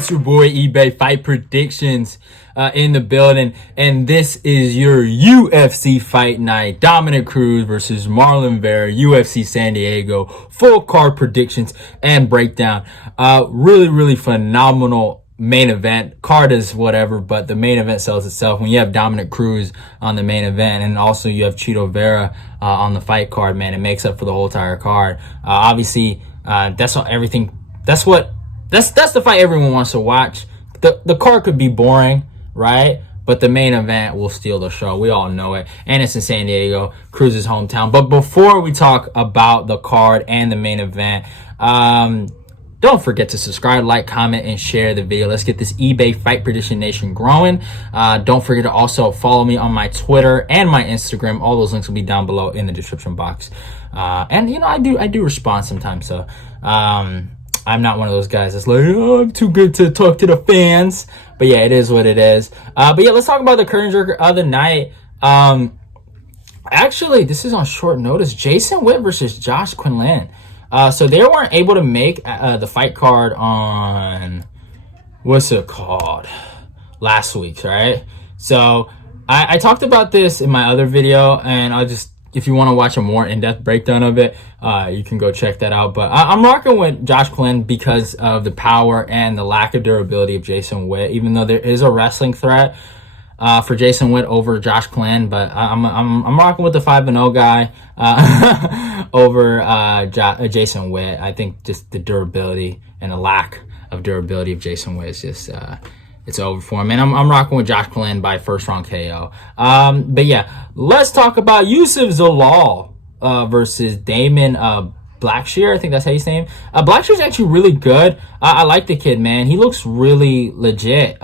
It's your boy eBay Fight Predictions in the building, and this is your UFC fight night. Dominick Cruz versus Marlon Vera, UFC San Diego, full card predictions and breakdown. Really phenomenal main event. Card is whatever, but the main event sells itself. When you have Dominick Cruz on the main event, and also you have Vera on the fight card, man, it makes up for the whole entire card. Obviously, that's all, everything. That's the fight everyone wants to watch. The card could be boring, right? But the main event will steal the show. We all know it. And it's in San Diego, Cruz's hometown. But before we talk about the card and the main event, don't forget to subscribe, like, comment, and share the video. Let's get this eBay Fight Prediction Nation growing. Don't forget to also follow me on my Twitter and my Instagram. All those links will be down below in the description box. And you know, I do respond sometimes, so I'm not one of those guys that's like, oh, I'm too good to talk to the fans. But yeah, it is what it is. But yeah, let's talk about the current jerker of the night. Actually, this is on short notice. Jason Witt versus Josh Quinlan. So they weren't able to make the fight card on, what's it called, last week's, right? So I talked about this in my other video, and I'll just, if you want to watch a more in-depth breakdown of it, you can go check that out. But I'm rocking with Josh Quinn because of the power and the lack of durability of Jason Witt, even though there is a wrestling threat for Jason Witt over Josh Quinn. But I'm rocking with the 5-0 guy over Jason Witt. I think just the durability and the lack of durability of Jason Witt is just it's over for him. And I'm rocking with Josh Quinn by first round KO. But yeah, let's talk about Youssef Zalal versus Damon Blackshear. I think that's how you say him. Blackshear's actually really good. I like the kid, man. He looks really legit.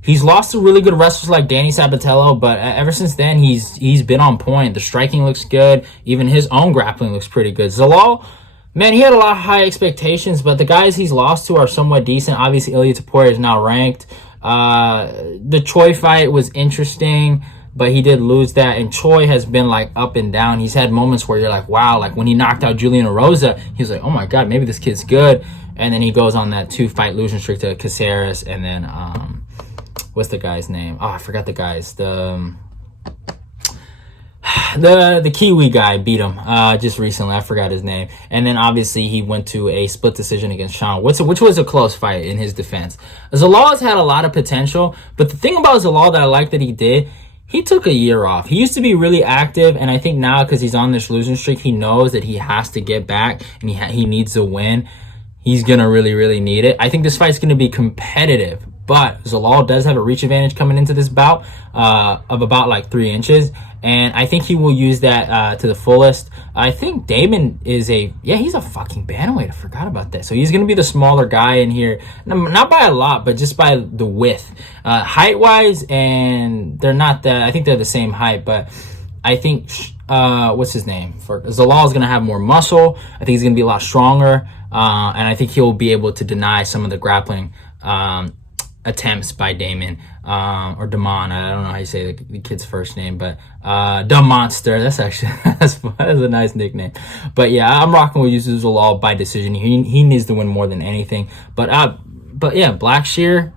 He's lost to really good wrestlers like Danny Sabatello, but ever since then, he's been on point. The striking looks good. Even his own grappling looks pretty good. Zalal, man, he had a lot of high expectations, but the guys he's lost to are somewhat decent. Obviously, Ilya Taporia is now ranked. The Choi fight was interesting, but he did lose that. And Choi has been like up and down. He's had moments where you're like, wow, like when he knocked out Julian Erosa, he was like, oh my God, maybe this kid's good. And then he goes on that 2-fight losing streak to Caceres. And then, what's the guy's name? Oh, I forgot the guy's. The Kiwi guy beat him just recently. I forgot his name. And then obviously he went to a split decision against Sean, which was a close fight in his defense. Zalal has had a lot of potential, but the thing about Zalal that I like that he did, he took a year off. He used to be really active, and I think now because he's on this losing streak, he knows that he has to get back and he needs a win. He's gonna really need it. I think this fight's gonna be competitive, but Zalal does have a reach advantage coming into this bout of about like 3 inches. And I think he will use that to the fullest. I think Damon is he's a fucking bantamweight. I forgot about that. So he's going to be the smaller guy in here. Not by a lot, but just by the width. Height-wise, and they're not that, I think they're the same height, but I think, what's his name? Zalal is going to have more muscle. I think he's going to be a lot stronger. And I think he'll be able to deny some of the grappling attempts by Damon or Damon. I don't know how you say the kid's first name, but the Monster. That's actually that's a nice nickname. But yeah, I'm rocking with Youssef Zalal by decision. He needs to win more than anything. But yeah, Blackshear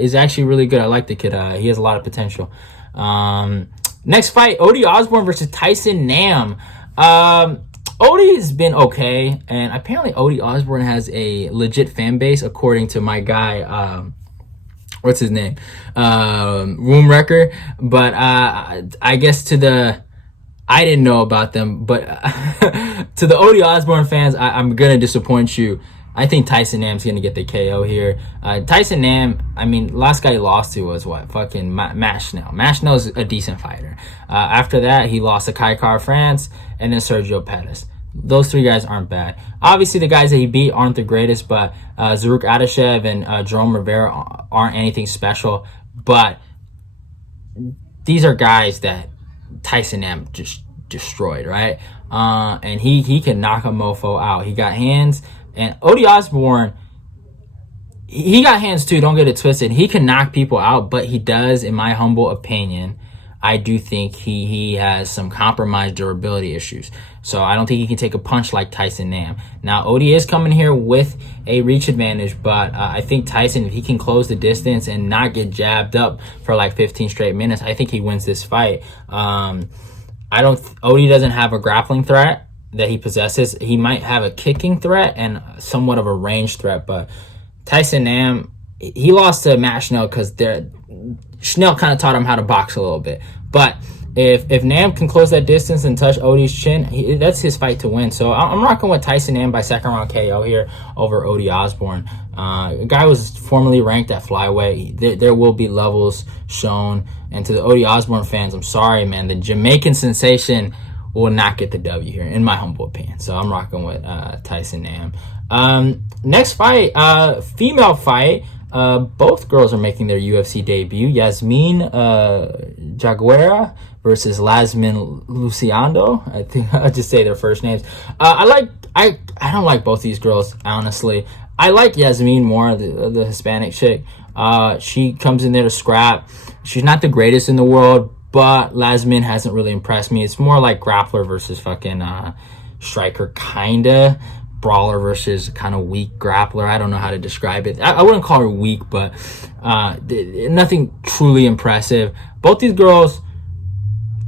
is actually really good. I like the kid. He has a lot of potential. Next fight, Ode Osbourne versus Tyson Nam. Ode's been okay, and apparently Ode Osbourne has a legit fan base, according to my guy, what's his name? Room Wrecker. But I guess I didn't know about them, but to the Ode Osbourne fans, I'm going to disappoint you. I think Tyson Nam's going to get the KO here. Tyson Nam, I mean, last guy he lost to was what? Fucking Matt Schnell. Matt Schnell's a decent fighter. After that, he lost to Kai France and then Sergio Pettis. Those 3 guys aren't bad. Obviously, the guys that he beat aren't the greatest, but Zaruk Adashev and Jerome Rivera aren't anything special. But these are guys that Tyson Nam just destroyed, right? And he can knock a mofo out. He got hands. And Ode Osbourne, he got hands too, don't get it twisted. He can knock people out, but he does, in my humble opinion, I do think he has some compromised durability issues. So I don't think he can take a punch like Tyson Nam. Now, Ode is coming here with a reach advantage, but I think Tyson, if he can close the distance and not get jabbed up for like 15 straight minutes, I think he wins this fight. Ode doesn't have a grappling threat that he possesses. He might have a kicking threat and somewhat of a range threat, but Tyson Nam, he lost to Matt Schnell because Schnell kind of taught him how to box a little bit. But if Nam can close that distance and touch Ode's chin, that's his fight to win. So I'm rocking with Tyson Nam by second round KO here over Ode Osbourne. A guy was formerly ranked at flyweight. There will be levels shown. And to the Ode Osbourne fans, I'm sorry, man. The Jamaican sensation will not get the W here, in my humble opinion. So I'm rocking with Tyson Nam. Next fight, female fight. Both girls are making their UFC debut. Yasmin Jaguera versus Lasmin Luciano. I think I'll just say their first names. I don't like both these girls, honestly. I like Yasmin more, the Hispanic chick. She comes in there to scrap. She's not the greatest in the world, but Lasmin hasn't really impressed me. It's more like grappler versus fucking striker, kinda. Brawler versus kind of weak grappler. I don't know how to describe it. I wouldn't call her weak, but nothing truly impressive. Both these girls,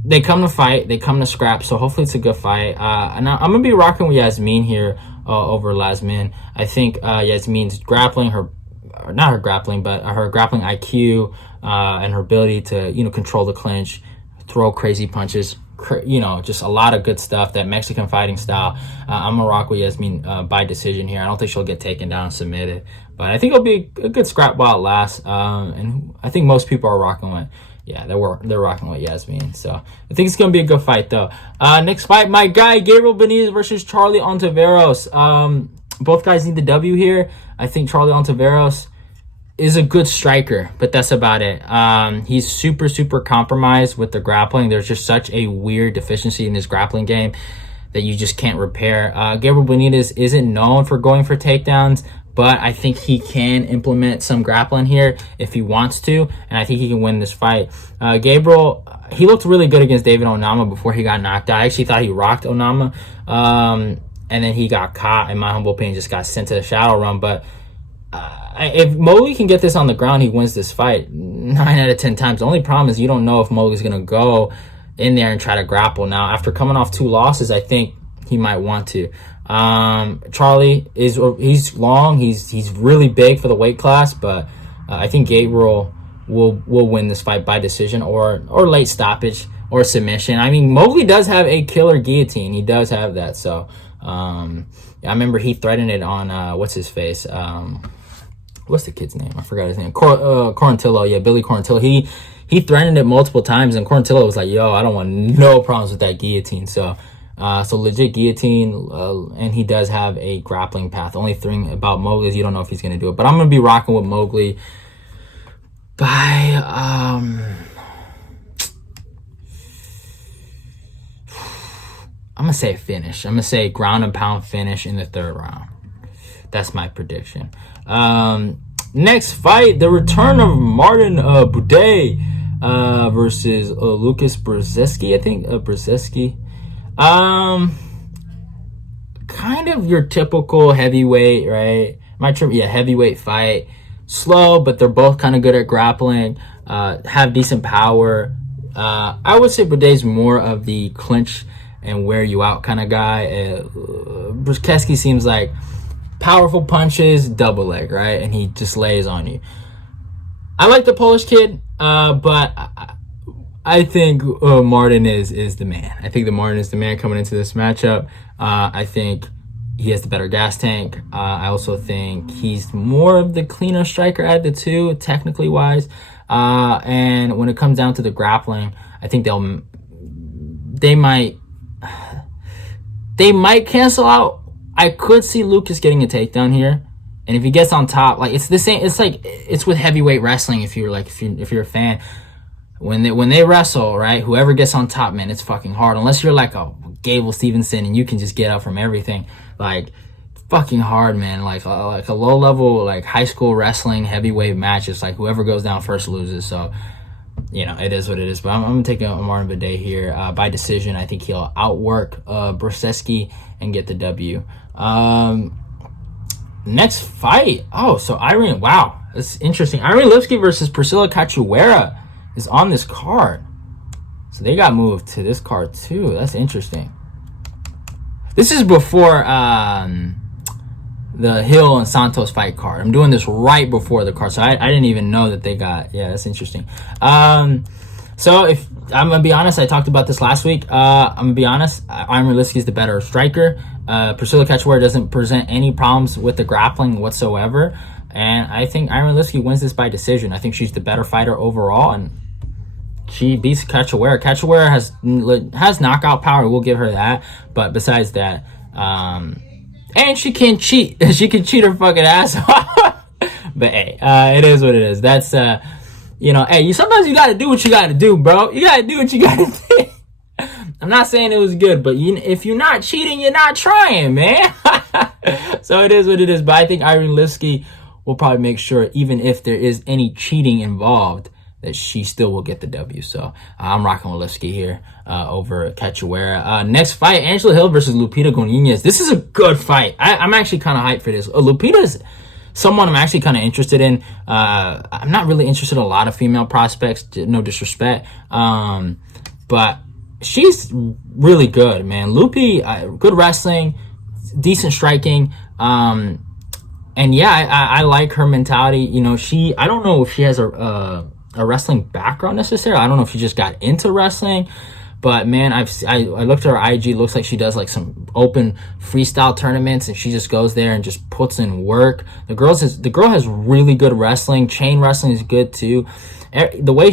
they come to fight, they come to scrap, so hopefully it's a good fight. And I'm going to be rocking with Yasmin here over Lasmin. I think Yasmin's grappling, not her grappling, but her grappling IQ and her ability to, control the clinch, throw crazy punches, just a lot of good stuff, that Mexican fighting style. I'm gonna rock with Yasmin by decision here. I don't think she'll get taken down and submitted, but I think it'll be a good scrap while it lasts. And I think most people are rocking with, they're rocking with Yasmin. So I think it's gonna be a good fight though. Next fight, my guy Gabriel Benítez versus Charlie Ontiveros. Both guys need the W here. I think Charlie Ontiveros is a good striker, but that's about it. He's super compromised with the grappling. There's just such a weird deficiency in his grappling game that you just can't repair. Gabriel Benítez isn't known for going for takedowns, but I think he can implement some grappling here if he wants to, and I think he can win this fight. Gabriel, he looked really good against David Onama before he got knocked out. I actually thought he rocked Onama, and then he got caught, in my humble opinion, just got sent to the shadow run, but if Mowgli can get this on the ground, he wins this fight 9 out of 10 times. The only problem is you don't know if Mowgli's going to go in there and try to grapple. Now, after coming off 2 losses, I think he might want to. Charlie, he's long. He's really big for the weight class, but I think Gabriel will win this fight by decision or late stoppage or submission. I mean, Mowgli does have a killer guillotine. He does have that. So, I remember he threatened it on, what's his face? What's the kid's name? I forgot his name. Corantillo. Yeah, Billy Corantillo. He threatened it multiple times, and Corantillo was like, yo, I don't want no problems with that guillotine. So legit guillotine, and he does have a grappling path. Only thing about Mowgli is you don't know if he's going to do it. But I'm going to be rocking with Mowgli by, I'm going to say a finish. I'm going to say ground and pound finish in the 3rd round. That's my prediction. Next fight, the return of Marlon Buday versus Łukasz Brzeski, I think. Brzeski. Kind of your typical heavyweight, right? Heavyweight fight. Slow, but they're both kind of good at grappling. Have decent power. I would say Buday's more of the clinch and wear you out kind of guy. Brzeski seems like powerful punches, double leg, right? And he just lays on you. I like the Polish kid, but I think Marlon is the man. I think the Marlon is the man coming into this matchup. I think he has the better gas tank. I also think he's more of the cleaner striker at the two, technically wise. And when it comes down to the grappling, I think they might cancel out. I could see Łukasz getting a takedown here, and if he gets on top, like it's the same. It's like it's with heavyweight wrestling. If you're a fan, when they wrestle, right, whoever gets on top, man, it's fucking hard. Unless you're like a Gable Stevenson and you can just get up from everything, like fucking hard, man. Like a low level like high school wrestling heavyweight match, it's like whoever goes down first loses. So you know, it is what it is. But I'm going to take a Marlon Buday here by decision. I think he'll outwork Brzeski and get the W. Next fight. Oh, so Irene. Wow, that's interesting. Irene Lipski versus Priscilla Cachoeira is on this card. So they got moved to this card too. That's interesting. This is before the Hill and Santos fight card. I'm doing this right before the card, so I didn't even know that they got. Yeah, that's interesting. So if I'm gonna be honest, I talked about this last week. I'm gonna be honest. Irene Lipski is the better striker. Priscilla Cachoeira doesn't present any problems with the grappling whatsoever, and I think Irene Lipski wins this by decision. I think she's the better fighter overall, and she beats Cachoeira. Cachoeira has knockout power. We'll give her that. But besides that, and she can cheat. She can cheat her fucking ass off. But hey, it is what it is. That's you know, hey, sometimes you gotta do what you gotta do, bro. You gotta do what you gotta do. I'm not saying it was good, but if you're not cheating, you're not trying, man. So it is what it is. But I think Irene Lipski will probably make sure, even if there is any cheating involved, that she still will get the W. So I'm rocking with Lipski here over Cachoeira. Next fight, Angela Hill versus Lupita Godinez. This is a good fight. I'm actually kind of hyped for this. Lupita is someone I'm actually kind of interested in. I'm not really interested in a lot of female prospects, no disrespect. But she's really good, man. Lupi, good wrestling, decent striking. And yeah, I like her mentality. You know, I don't know if she has a wrestling background necessarily. I don't know if she just got into wrestling, but man, I looked at her IG. Looks like she does like some open freestyle tournaments, and she just goes there and just puts in work. The girl has really good wrestling. Chain wrestling is good too. The way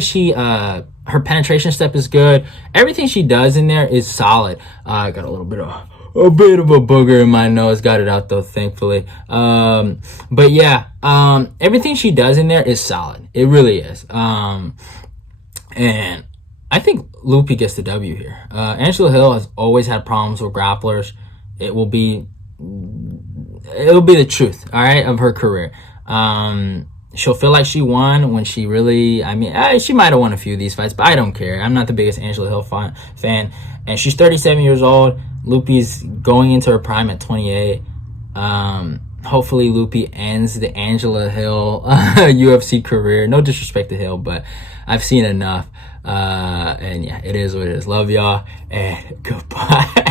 her penetration step is good. Everything she does in there is solid. I got a bit of a booger in my nose. Got it out though, thankfully. But yeah, everything she does in there is solid. It really is. And I think Lupi gets the W here. Angela Hill has always had problems with grapplers. It'll be the truth, all right, of her career. She'll feel like she won when she really, she might have won a few of these fights, but I don't care. I'm not the biggest Angela Hill fan. And she's 37 years old. Lupi's going into her prime at 28. Hopefully Lupi ends the Angela Hill UFC career. No disrespect to Hill, but I've seen enough. And yeah, it is what it is. Love y'all, and goodbye.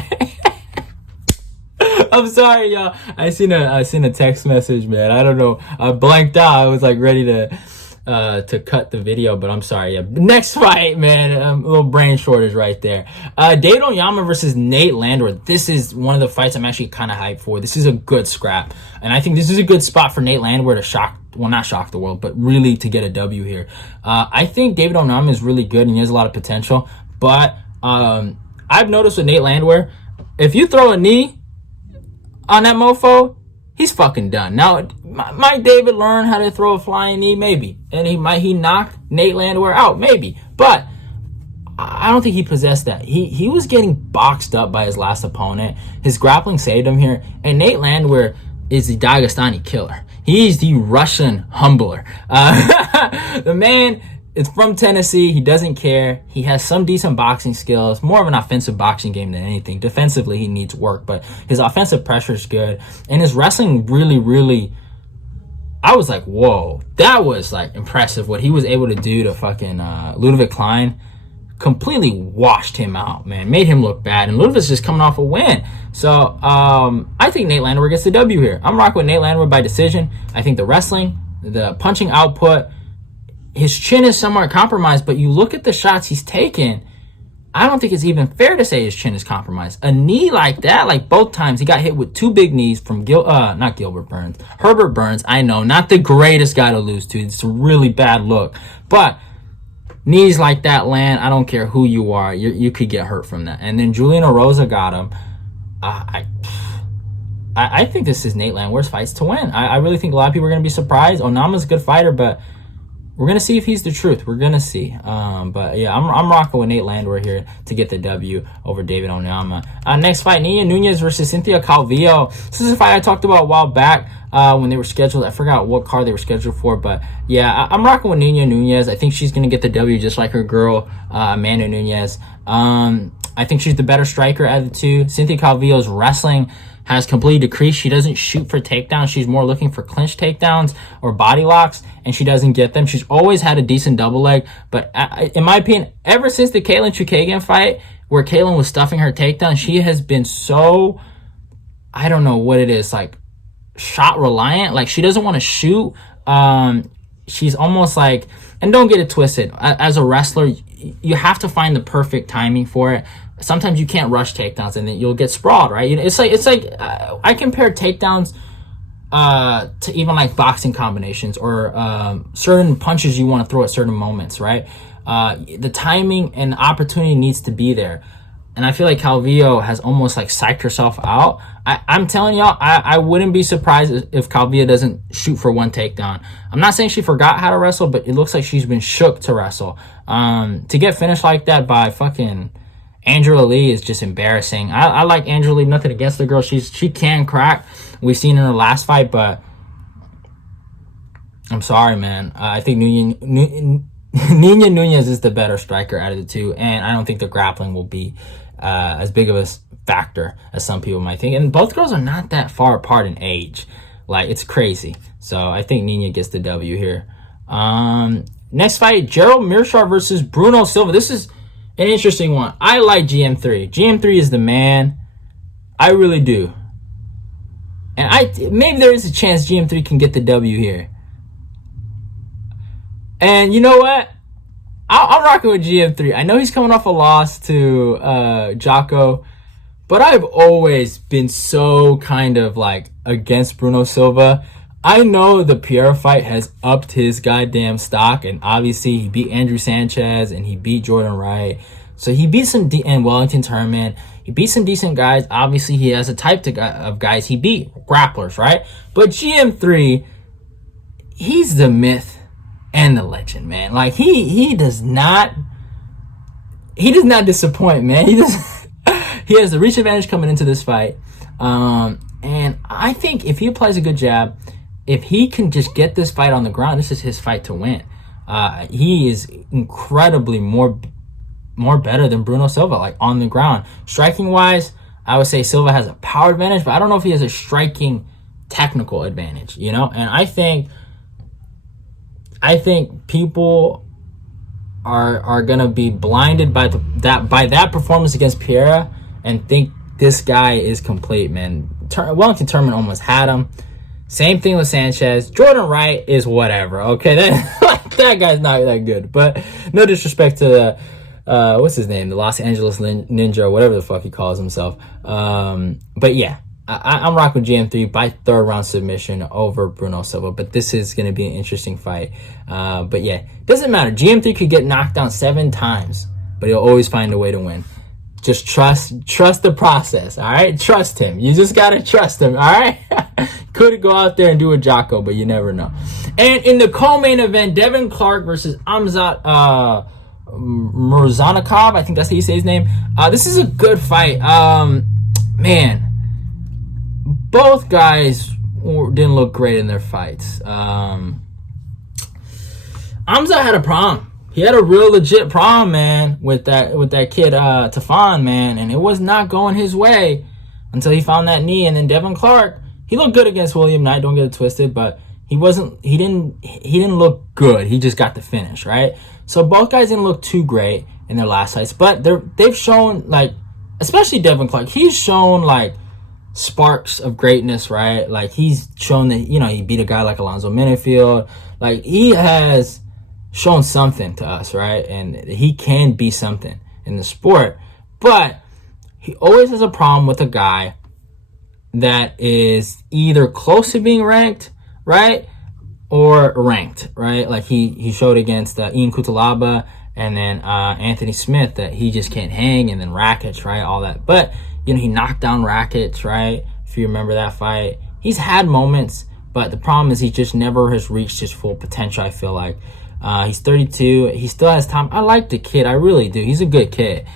I'm sorry, y'all. I seen a text message, man. I don't know. I blanked out. I was like ready to cut the video, but I'm sorry. Yeah. Next fight, man. A little brain shortage right there. David Onama versus Nate Landwehr. This is one of the fights I'm actually kind of hyped for. This is a good scrap, and I think this is a good spot for Nate Landwehr to not shock the world, but really to get a W here. I think David Onama is really good and he has a lot of potential, but I've noticed with Nate Landwehr, if you throw a knee on that mofo, he's fucking done. Now, might David learn how to throw a flying knee? Maybe. And he knock Nate Landwehr out? Maybe. But I don't think he possessed that. He was getting boxed up by his last opponent. His grappling saved him here. And Nate Landwehr is the Dagestani killer. He's the Russian humbler. The man is from Tennessee. He doesn't care. He has some decent boxing skills. More of an offensive boxing game than anything. Defensively, he needs work, but his offensive pressure is good. And his wrestling really, I was like, whoa. That was like impressive what he was able to do to fucking Ludwig Klein. Completely washed him out, man. Made him look bad. And Ludwig's just coming off a win. So, I think Nate Landwehr gets the W here. I'm rocking with Nate Landwehr by decision. I think the wrestling, the punching output, his chin is somewhat compromised, but you look at the shots he's taken, I don't think it's even fair to say his chin is compromised. A knee like that, like both times, he got hit with two big knees from Herbert Burns. I know, not the greatest guy to lose to. It's a really bad look. But knees like that land, I don't care who you are, you could get hurt from that. And then Julian Erosa got him. I think this is Nate Landwehr's fights to win. I really think a lot of people are going to be surprised. Onama's a good fighter, but we're gonna see if he's the truth. We're gonna see. But yeah, I'm rocking with Nate Landwehr here to get the W over David Onama. Next fight, Nunes versus Cynthia Calvillo. This is a fight I talked about a while back when they were scheduled. I forgot what card they were scheduled for, but yeah, I'm rocking with Nunes. I think she's gonna get the W just like her girl Amanda Nunes. I think she's the better striker out of the two. Cynthia Calvillo's wrestling has completely decreased. She doesn't shoot for takedowns. She's more looking for clinch takedowns or body locks, and she doesn't get them. She's always had a decent double leg, but in my opinion, ever since the Katlyn Chookagian fight, where Katlyn was stuffing her takedown, she has been so, I don't know what it is, like shot reliant. Like she doesn't want to shoot. She's almost like, and don't get it twisted, as a wrestler, you have to find the perfect timing for it. Sometimes you can't rush takedowns and then you'll get sprawled, right? It's like I compare takedowns to even like boxing combinations or certain punches you want to throw at certain moments, right? The timing and opportunity needs to be there. And I feel like Calvillo has almost like psyched herself out. I'm telling y'all, I wouldn't be surprised if Calvillo doesn't shoot for one takedown. I'm not saying she forgot how to wrestle, but it looks like she's been shook to wrestle. To get finished like that by fucking Angela Lee is just embarrassing. I like Angela Lee, nothing against the girl. She can crack. We've seen in her last fight, but I'm sorry, man. I think Nina Nunes is the better striker out of the two, and I don't think the grappling will be as big of a factor as some people might think. And both girls are not that far apart in age. Like, it's crazy. So I think Nina gets the W here. Next fight, Gerald Meerschaert versus Bruno Silva. This is an interesting one. I like GM3. GM3 is the man. I really do. And maybe there is a chance GM3 can get the W here. And you know what? I'm rocking with GM3. I know he's coming off a loss to Jocko, but I've always been so kind of like against Bruno Silva. I know the Pierre fight has upped his goddamn stock, and obviously he beat Andrew Sanchez and he beat Jordan Wright. So he beat some and Wellington Turman. He beat some decent guys. Obviously he has a type of guys he beat, grapplers, right? But GM3, he's the myth and the legend, man. Like he does not disappoint, man. He has the reach advantage coming into this fight. And I think if he applies a good jab, if he can just get this fight on the ground, this is his fight to win. He is incredibly more better than Bruno Silva, like on the ground. Striking wise, I would say Silva has a power advantage, but I don't know if he has a striking technical advantage, you know? And I think people are gonna be blinded by that performance against Pierre and think this guy is complete, man. Wellington Turman almost had him. Same thing with Sanchez. Jordan Wright is whatever. Okay, that guy's not that good. But no disrespect to what's his name, the Los Angeles Ninja, or whatever the fuck he calls himself. But yeah. I'm rocking GM3 by third round submission over Bruno Silva, but this is going to be an interesting fight. But yeah, doesn't matter. GM3 could get knocked down 7 times, but he'll always find a way to win. Just trust the process, all right? Trust him. You just got to trust him, all right? Could go out there and do a Jocko, but you never know. And in the co-main event, Devin Clark versus Azamat Murzakanov, I think that's how you say his name. This is a good fight. Man, both guys didn't look great in their fights. Azamat had a problem. He had a real legit problem, man, with that kid Tafon, man, and it was not going his way until he found that knee. And then Devin Clark, he looked good against William Knight. Don't get it twisted, but he didn't look good. He just got the finish, right? So both guys didn't look too great in their last fights, but they've shown, like, especially Devin Clark, he's shown like sparks of greatness, right? Like he's shown that, you know, he beat a guy like Alonzo Minifield. Like he has shown something to us, right? And he can be something in the sport, but he always has a problem with a guy that is either close to being ranked, right, or ranked, right? Like he showed against Ian Kutalaba and then Anthony Smith that he just can't hang, and then Rakic, right, all that. But you know, he knocked down Rakic, right? If you remember that fight, he's had moments, but the problem is he just never has reached his full potential, I feel like. He's 32. He still has time. I like the kid. I really do. He's a good kid.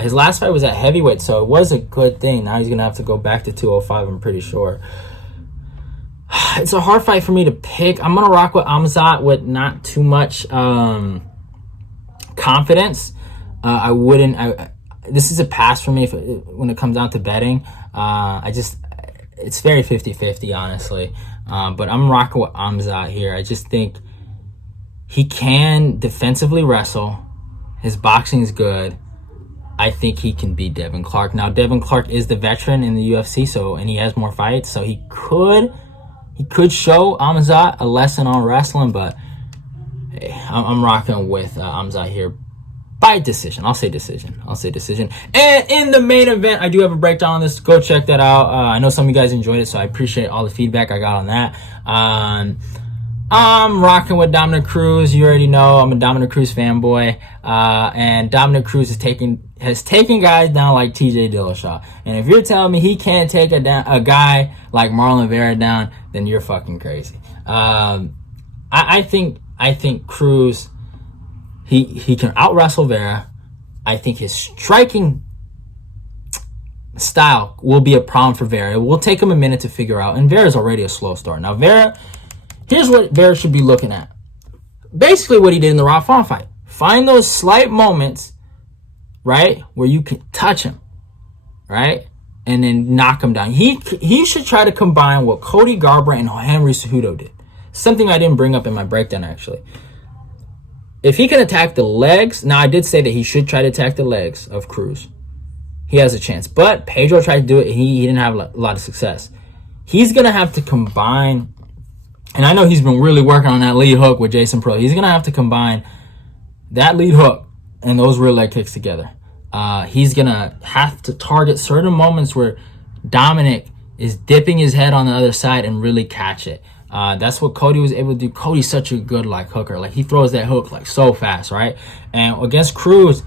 His last fight was at heavyweight, so it was a good thing. Now he's going to have to go back to 205, I'm pretty sure. It's a hard fight for me to pick. I'm going to rock with Azamat with not too much confidence. This is a pass for me when it comes down to betting. It's very 50-50, honestly. But I'm rocking with Azamat here. I just think he can defensively wrestle. His boxing is good. I think he can beat Devin Clark. Now, Devin Clark is the veteran in the UFC, and he has more fights, so he could show Azamat a lesson on wrestling, but hey, I'm rocking with Azamat here by decision. I'll say decision. And in the main event, I do have a breakdown on this. Go check that out. I know some of you guys enjoyed it, so I appreciate all the feedback I got on that. I'm rocking with Dominick Cruz. You already know I'm a Dominick Cruz fanboy. And Dominick Cruz has taken guys down like TJ Dillashaw. And if you're telling me he can't take a guy like Marlon Vera down, then you're fucking crazy. I think Cruz, he can out-wrestle Vera. I think his striking style will be a problem for Vera. It will take him a minute to figure out. And Vera's already a slow start. Now, here's what Vera should be looking at. Basically what he did in the Rob Font fight. Find those slight moments, right, where you can touch him, right, and then knock him down. He should try to combine what Cody Garbrandt and Henry Cejudo did. Something I didn't bring up in my breakdown, actually. If he can attack the legs, now I did say that he should try to attack the legs of Cruz. He has a chance. But Pedro tried to do it. He didn't have a lot of success. He's going to have to combine, and I know he's been really working on that lead hook with Jason Pro. He's going to have to combine that lead hook and those rear leg kicks together. He's going to have to target certain moments where Dominick is dipping his head on the other side and really catch it. That's what Cody was able to do. Cody's such a good hooker. He throws that hook so fast, right? And against Cruz,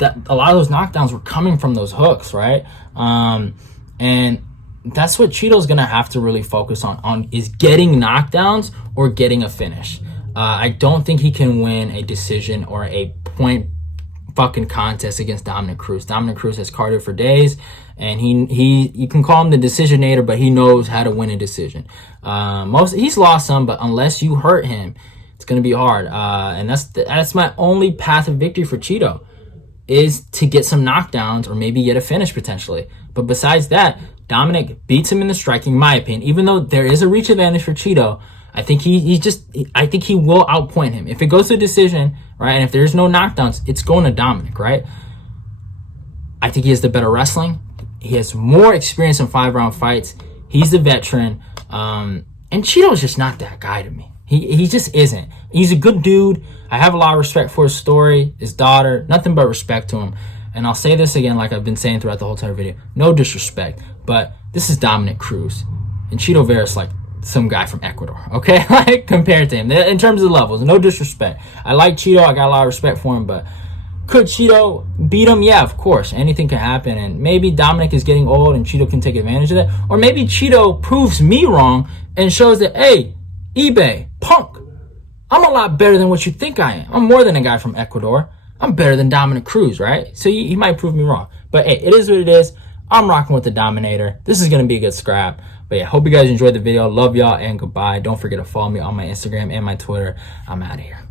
a lot of those knockdowns were coming from those hooks, right? And that's what Cheeto's gonna have to really focus on is getting knockdowns or getting a finish. I don't think he can win a decision or a point fucking contest against Dominick Cruz. Dominick Cruz has cardio for days, and he you can call him the decisionator, but he knows how to win a decision. He's lost some, but unless you hurt him, it's gonna be hard. And that's my only path of victory for Cheeto, is to get some knockdowns or maybe get a finish potentially. But besides that, Dominick beats him in the striking, in my opinion. Even though there is a reach advantage for Cheeto, I think I think he will outpoint him. If it goes to a decision, right, and if there's no knockdowns, it's going to Dominick, right? I think he has the better wrestling. He has more experience in 5-round fights. He's the veteran. And Cheeto's just not that guy to me. He just isn't. He's a good dude. I have a lot of respect for his story, his daughter, nothing but respect to him. And I'll say this again like I've been saying throughout the whole entire video. No disrespect, but this is Dominick Cruz. And Cheeto Vera's like some guy from Ecuador, okay? Compared to him. In terms of levels, no disrespect. I like Cheeto. I got a lot of respect for him, but could Cheeto beat him? Yeah, of course. Anything can happen. And maybe Dominick is getting old and Cheeto can take advantage of that. Or maybe Cheeto proves me wrong and shows that, hey, eBay, punk, I'm a lot better than what you think I am. I'm more than a guy from Ecuador. I'm better than Dominick Cruz, right? So he might prove me wrong. But hey, it is what it is. I'm rocking with the Dominator. This is going to be a good scrap. But yeah, hope you guys enjoyed the video. Love y'all and goodbye. Don't forget to follow me on my Instagram and my Twitter. I'm out of here.